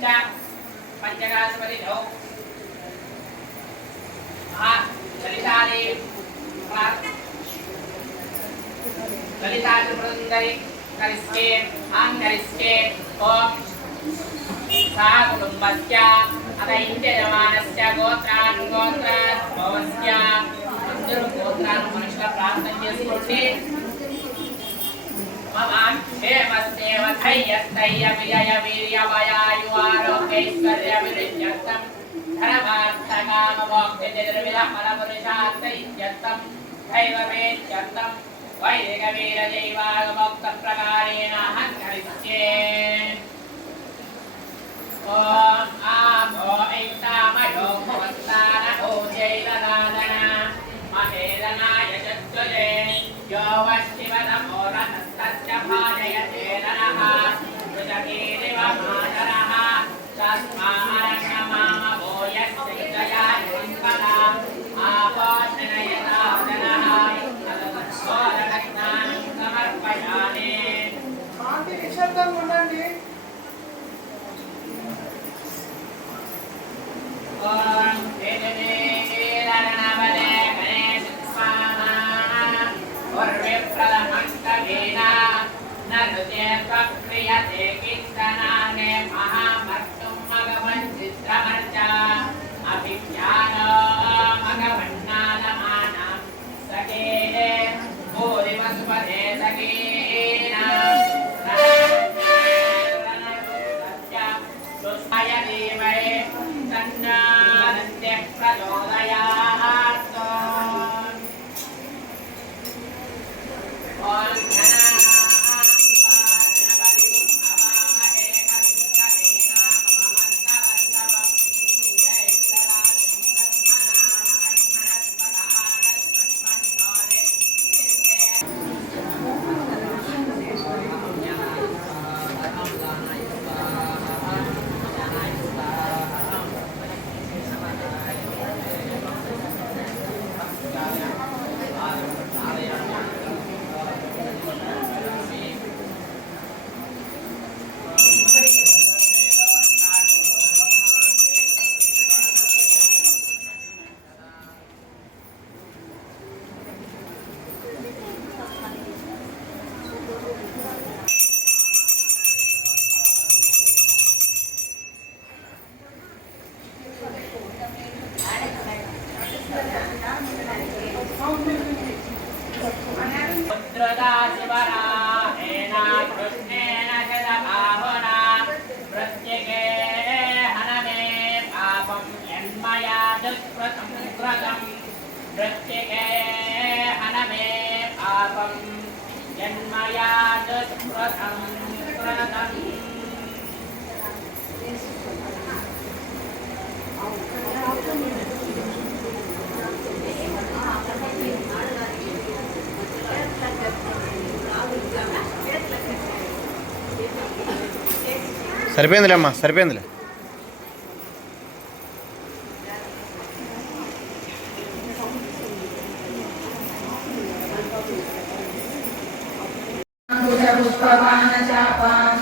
పంచ పంచకాశపతిలో లలితాదేవి లలితాది బృందరి కరిష్టే ఆంగరిష్టే ఓం सा कुटुम्बस्य अतैत्यजमानस्य गोत्रान् गोत्रात् भवस्य అందరూ గోత్రాన్ని మనుషుల ప్రార్థన చేసుకోండి హేమస్తేవ ధైర్యస్తయ్య విజయ వీర్యమయాయు ఆరోగ్యైశ్వర్య విరుజ్యర్థం ధనమార్థకామ మోక్ష చతుర్విధ ఫలపురుషార్థైత్యర్థం దైవమేత్యర్థం వైదిక వీర జైవాగమోక్త ప్రకారేణ హంకరిష్యే ప్రశాంతంగా ఉండండి. ప్రక్రియతే కిందనానే మహామర్తుం మగవన్ చిత్రమర్చ అభిజ్ఞాన सुस्मय देवये तन्नानन्द्यः प्रचोदयात् ॐ प्रत्यगे हनमे पापं यन्मया दुष्कृतं कृतम् సరిపోయిందిలే అమ్మా సరిపోయిందిలే पुष्पबाणचापाम्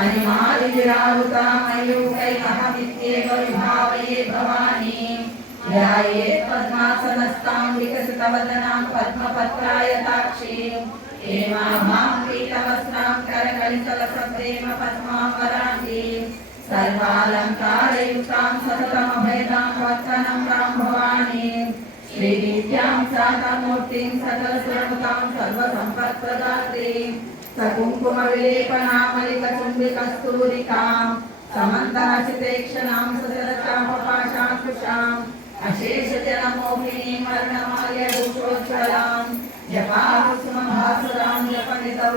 अनिमादिविरावृतामयूकैकहमित्येव विभावये भवानीम् ध्यायेत् पद्मासनस्तां विकसितवदनां पद्मपत्रायताक्षीम् हेमाभां पीतवस्त्रां करकलितलसप्रेम पद्मावराङ्गीम् सर्वालङ्कारयुक्तां सततमभेदां वर्तनं रां भवानीम् श्रीविद्यां सातमूर्तिं सकलसुरनुतां सर्वसम्पत्प्रदात्रीं सकुङ्कुमविलेपनामलिकचुम्बिकस्तूरिकां समन्तहसितेक्षणां सदरचापपाशाङ्कुशाम् अशेषजनमोहिनीं वर्णमाल्यरूपोज्ज्वलां जपाकुसुमभासुरां जपनितौ